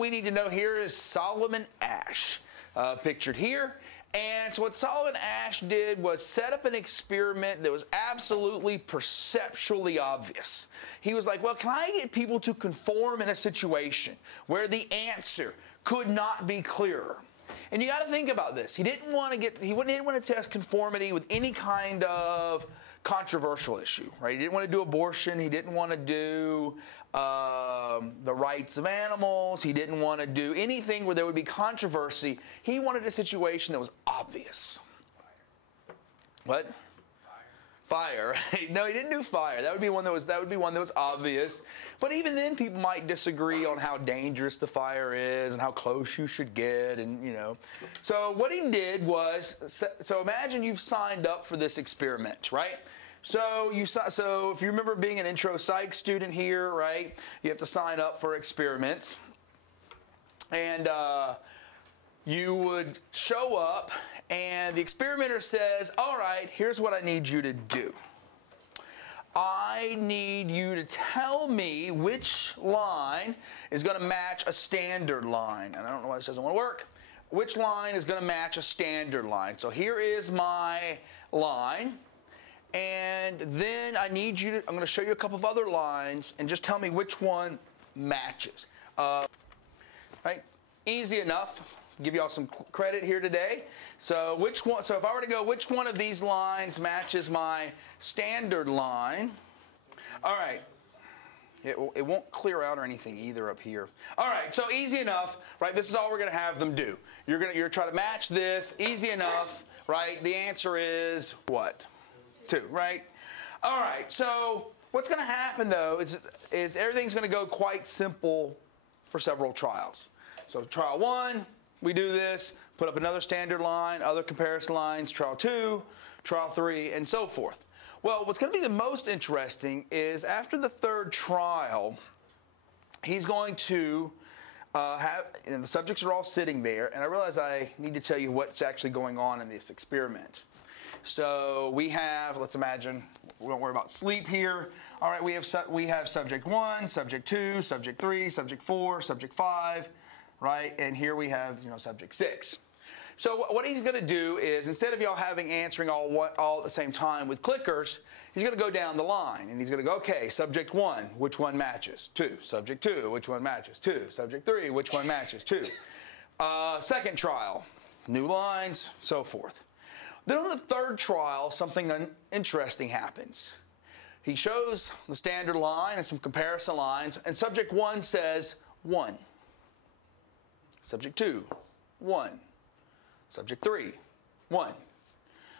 we need to know here is Solomon Asch, pictured here. And so what Solomon Asch did was set up an experiment that was absolutely perceptually obvious. He was like, well, can I get people to conform in a situation where the answer could not be clearer? And you got to think about this. He didn't want to test conformity with any kind of controversial issue, right? He didn't want to do abortion. He didn't want to do the rights of animals. He didn't want to do anything where there would be controversy. He wanted a situation that was obvious. What? Fire. No, he didn't do fire. That would be one that was obvious. But even then, people might disagree on how dangerous the fire is and how close you should get, and you know. So what he did was, so imagine you've signed up for this experiment, right? So if you remember being an intro psych student here, right? You have to sign up for experiments, and you would show up, and the experimenter says, all right, here's what I need you to do. I need you to tell me which line is going to match a standard line. And I don't know why this doesn't want to work. Which line is going to match a standard line? So here is my line. And then I need you to, I'm going to show you a couple of other lines and just tell me which one matches. Right? Easy enough. Give you all some credit here today. So which one? So if I were to go, which one of these lines matches my standard line? All right. It won't clear out or anything either up here. All right. So easy enough, right? This is all we're going to have them do. You're going to try to match this. Easy enough, right? The answer is what? 2, right? All right. So what's going to happen though is everything's going to go quite simple for several trials. So trial 1. We do this, put up another standard line, other comparison lines, trial 2, trial 3, and so forth. Well, what's going to be the most interesting is after the 3rd trial, he's going to and the subjects are all sitting there, and I realize I need to tell you what's actually going on in this experiment. So we have, let's imagine, we don't worry about sleep here. All right, we have subject 1, subject 2, subject 3, subject 4, subject 5, right? And here we have, subject 6. So what he's going to do is, instead of y'all answering all at the same time with clickers, he's going to go down the line. And he's going to go, okay, subject 1, which one matches? 2. Subject 2, which one matches? 2. Subject 3, which one matches? 2. Second trial, new lines, so forth. Then on the 3rd trial, something interesting happens. He shows the standard line and some comparison lines, and subject 1 says 1. Subject 2, 1. Subject 3, 1.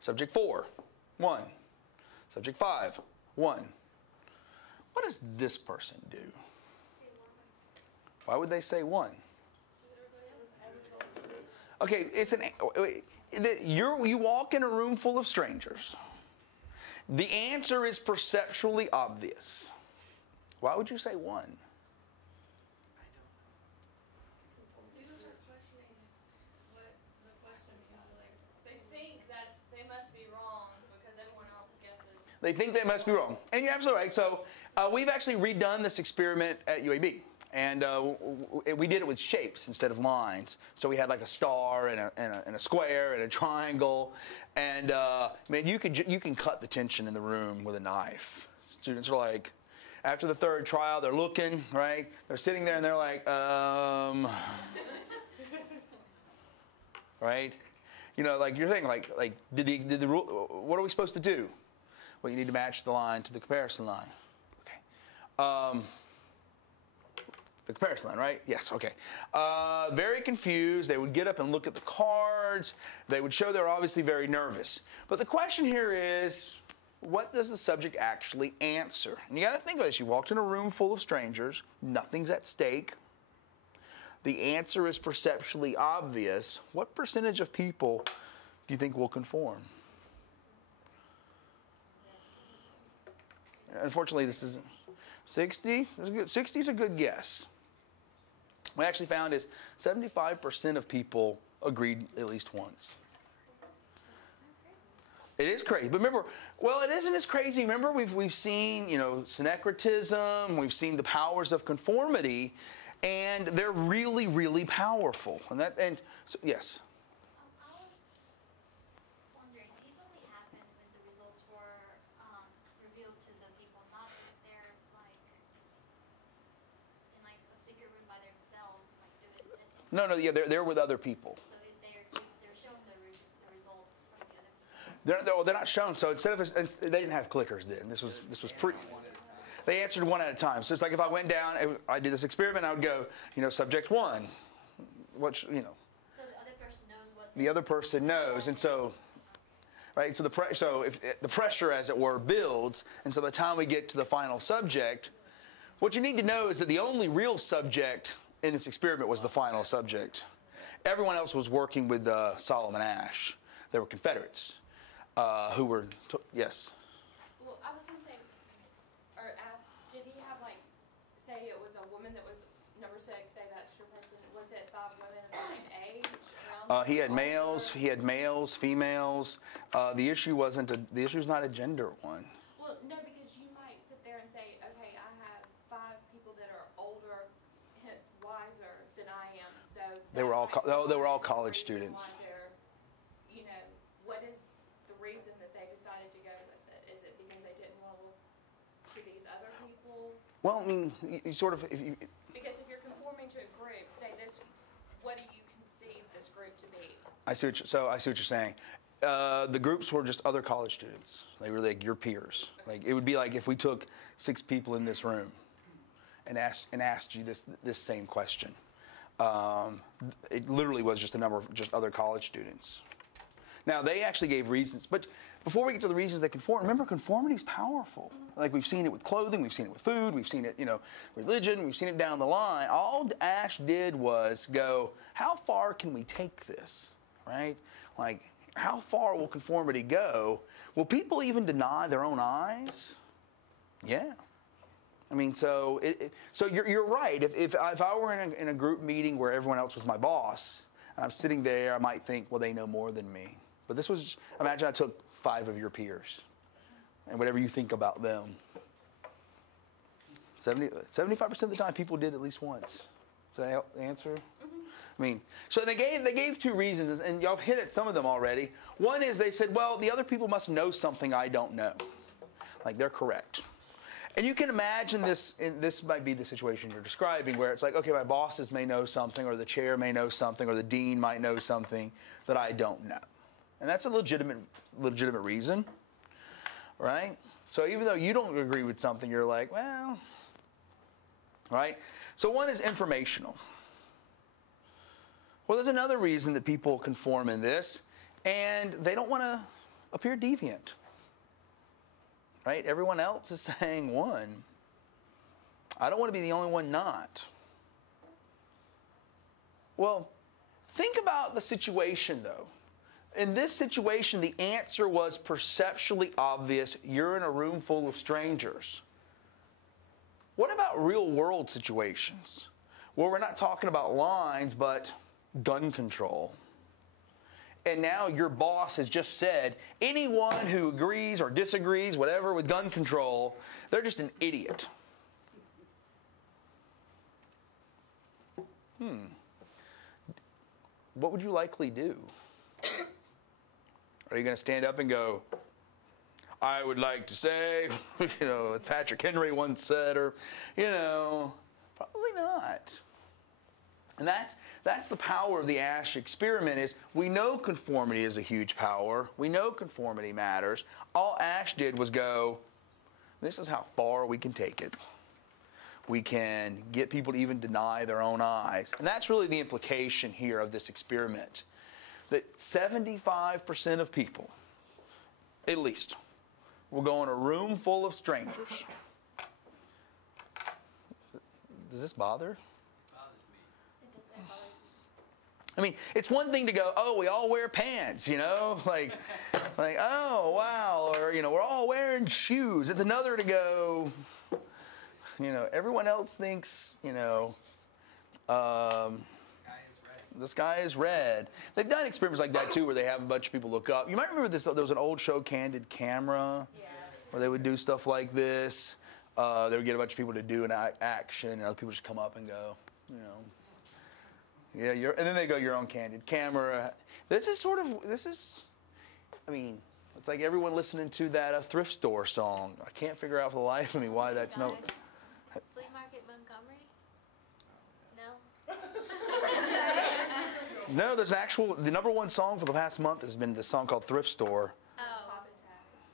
Subject 4, 1. Subject 5, 1. What does this person do? Why would they say 1? Okay, you walk in a room full of strangers. The answer is perceptually obvious. Why would you say 1? They think they must be wrong. And you're absolutely right. So we've actually redone this experiment at UAB. And we did it with shapes instead of lines. So we had like a star and a square and a triangle. And man, you can cut the tension in the room with a knife. Students are like, after the 3rd trial, they're looking, right? They're sitting there and they're like, right? Like you're saying, like did the rule? What are we supposed to do? Well, you need to match the line to the comparison line. Okay. The comparison line, right? Yes, okay. Very confused. They would get up and look at the cards. They would show they're obviously very nervous. But the question here is, what does the subject actually answer? And you got to think of this. You walked in a room full of strangers. Nothing's at stake. The answer is perceptually obvious. What percentage of people do you think will conform? Unfortunately, this isn't 60. 60 is a good guess. What I actually found is 75% of people agreed at least once. It is crazy. But remember, well, it isn't as crazy. Remember, we've seen, syncretism. We've seen the powers of conformity. and they're really, really powerful. And so, yes. I was wondering, these only happened when the results were revealed to the people, not if they're like in like a secret room by themselves, like doing it. No, yeah, they're with other people. So if they're shown the results from the other people. They're not shown. So instead of they didn't have clickers then. This was pre. They answered one at a time. So it's like if I went down, I did this experiment, I would go, subject 1, what, So the other person knows what. The other person knows, and so, right. So if the pressure, as it were, builds, and so by the time we get to the final subject, what you need to know is that the only real subject in this experiment was the final subject. Everyone else was working with Solomon Asch. They were Confederates who were yes. Well, I was going to say, or ask, did he have say it was a woman that was number 6, say that's your person, was it 5 women of the same age? He had males, females. The issue was not a gender one. Well, no, because you might sit there and say, okay, I have 5 people that are older, hence wiser than I am, so They were all college the reason students. why what is the reason that they decided to go with it? Is it because they didn't want to look to these other people? Well, I mean, you sort of Because if you're conforming to a group, say this, what do you conceive this group to be? I see what you're saying. The groups were just other college students. They were like your peers. Like it would be like if we took 6 people in this room and asked you this same question. It literally was just a number of just other college students. Now they actually gave reasons, but before we get to the reasons they conform, remember conformity is powerful. Like we've seen it with clothing, we've seen it with food, we've seen it, religion, we've seen it down the line. All Asch did was go, how far can we take this, right? Like, how far will conformity go? Will people even deny their own eyes? Yeah. I mean, so you're right. If I were in a group meeting where everyone else was my boss, and I'm sitting there, I might think, well, they know more than me. But this was, imagine I took 5 of your peers, and whatever you think about them. 75% of the time, people did at least once. Does that answer? Mm-hmm. I mean, so they gave 2 reasons, and y'all hit at some of them already. One is they said, well, the other people must know something I don't know. Like, they're correct. And you can imagine this might be the situation you're describing, where it's like, okay, my bosses may know something, or the chair may know something, or the dean might know something that I don't know. And that's a legitimate reason, right? So even though you don't agree with something, you're like, well, right? So one is informational. Well, there's another reason that people conform in this, and they don't want to appear deviant. Right? Everyone else is saying 1. I don't want to be the only one not. Well, think about the situation, though. In this situation, the answer was perceptually obvious. You're in a room full of strangers. What about real-world situations? Well, we're not talking about lines, but gun control. And now your boss has just said, anyone who agrees or disagrees, whatever, with gun control, they're just an idiot. What would you likely do? Are you going to stand up and go, I would like to say, as Patrick Henry once said, or, probably not. And that's the power of the Asch experiment is we know conformity is a huge power. We know conformity matters. All Asch did was go, this is how far we can take it. We can get people to even deny their own eyes. And that's really the implication here of this experiment. That 75% of people, at least, will go in a room full of strangers. Does this bother? I mean, it's one thing to go, oh, we all wear pants, like, oh, wow, or, we're all wearing shoes. It's another to go, everyone else thinks, the sky is red. They've done experiments like that, too, where they have a bunch of people look up. You might remember this, there was an old show, Candid Camera, where they would do stuff like this. They would get a bunch of people to do an action, and other people just come up and go. You know. Yeah, and then they go your own candid camera. This is, I mean, it's like everyone listening to that thrift store song. I can't figure out for the life of me why that's no. Flea Market Montgomery? No? No, there's the number one song for the past month has been the song called Thrift Store. Oh,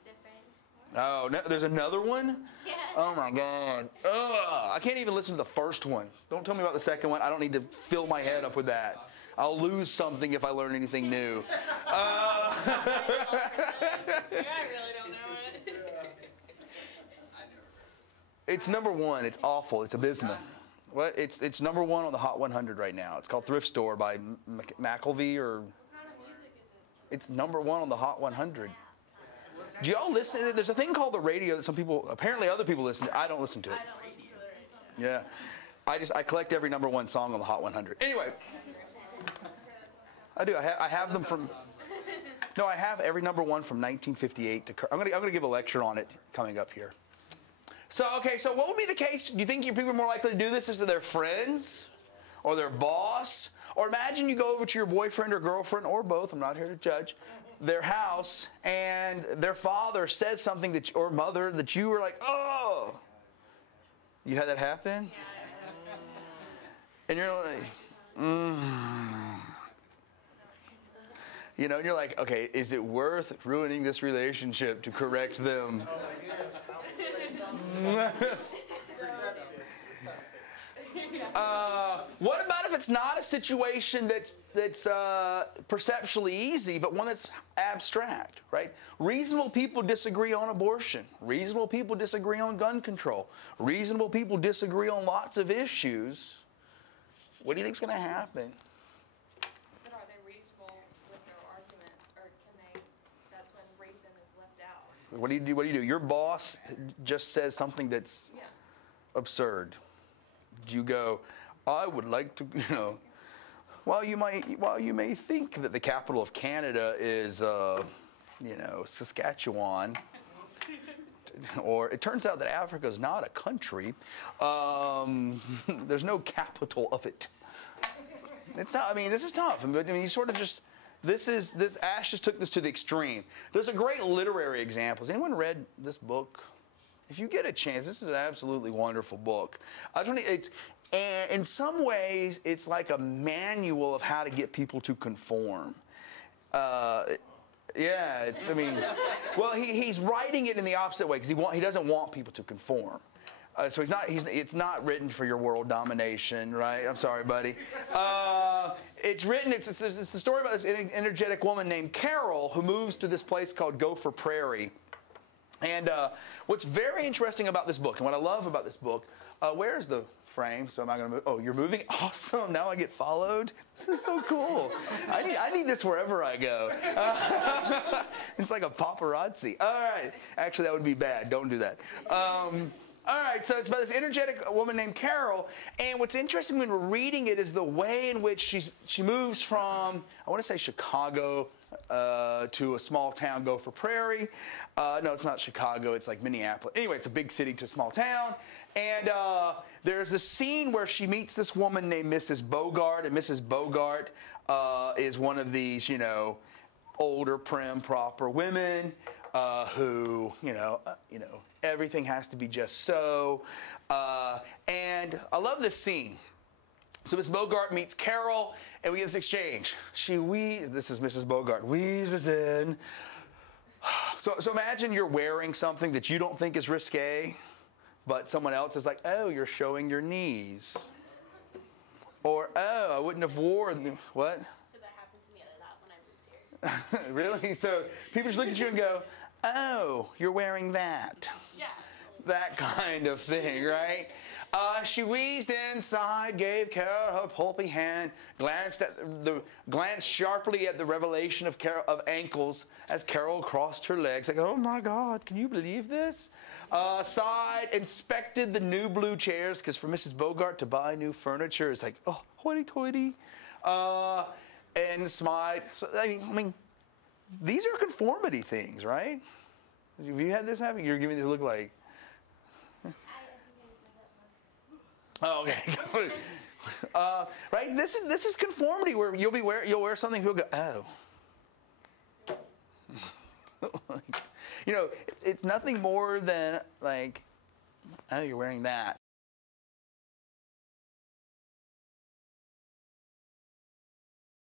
different. Oh, no, there's another one? Yeah. Oh my God. Ugh, I can't even listen to the first one. Don't tell me about the second one. I don't need to fill my head up with that. I'll lose something if I learn anything new. I really don't know it. It's number one. It's awful. It's abysmal. What? It's number one on the Hot 100 right now. It's called Thrift Store by McElvey or. What kind of music is it? It's number one on the Hot 100. Do y'all listen? There's a thing called the radio that some people, apparently other people listen to. I don't listen to it. I don't listen to the radio. Yeah. I collect every number one song on the Hot 100. Anyway. I do. I have them from. No, I have every number one from 1958 to. I'm gonna give a lecture on it coming up here. So okay, so what would be the case? Do you think people are more likely to do this as to their friends, or their boss, or imagine you go over to your boyfriend or girlfriend or both. I'm not here to judge. Their house and their father says something that or mother that you were like, oh. You had that happen? And you're like, You know, and you're like, okay, is it worth ruining this relationship to correct them? What about if it's not a situation that's perceptually easy, but one that's abstract, right? Reasonable people disagree on abortion. Reasonable people disagree on gun control. Reasonable people disagree on lots of issues. What do you think's going to happen? But are they reasonable with their argument, or can they? That's when reason is left out. What do you do? Your boss just says something that's absurd. You go, I would like to, you know. While you may think that the capital of Canada is, you know, Saskatchewan, or it turns out that Africa is not a country. There's no capital of it. It's not. I mean, this is tough. I mean, you sort of just. Ash just took this to the extreme. There's a great literary example. Has anyone read this book? If you get a chance, this is an absolutely wonderful book. And in some ways, it's like a manual of how to get people to conform. Yeah, I mean, well, he's writing it in the opposite way because he doesn't want people to conform. So it's not written for your world domination, right? I'm sorry, buddy. It's the story about this energetic woman named Carol who moves to this place called Gopher Prairie. And what's very interesting about this book, and what I love about this book, where's the frame? So am I going to move? Oh, you're moving? Awesome. Now I get followed. This is so cool. I need this wherever I go. It's like a paparazzi. All right. Actually, that would be bad. Don't do that. All right, so it's about this energetic woman named Carol, and what's interesting when we're reading it is the way in which she moves from, I want to say Chicago, to a small town, Gopher Prairie. No, it's not Chicago, it's like Minneapolis. Anyway, it's a big city to a small town, and there's this scene where she meets this woman named Mrs. Bogart, and Mrs. Bogart is one of these, you know, older, prim, proper women who, everything has to be just so. And I love this scene. So Miss Bogart meets Carol, and we get this exchange. This is Mrs. Bogart, wheezes in. So imagine you're wearing something that you don't think is risque, but someone else is like, oh, you're showing your knees. Or, oh, I wouldn't have worn, what? So that happened to me a lot when I moved here. Really? So people just look at you and go, oh, you're wearing that. Yeah. That kind of thing, right? She wheezed inside, gave Carol her pulpy hand, glanced sharply at the revelation of ankles as Carol crossed her legs. Like, oh my God, can you believe this? Sighed, inspected the new blue chairs, because for Mrs. Bogart to buy new furniture is like, oh, hoity-toity. And smiled. So, I mean, these are conformity things, right? Have you had this happen? You're giving me this look like. Oh, okay. Right? This is conformity where you'll wear something, people go, oh. It's nothing more than like, oh, you're wearing that.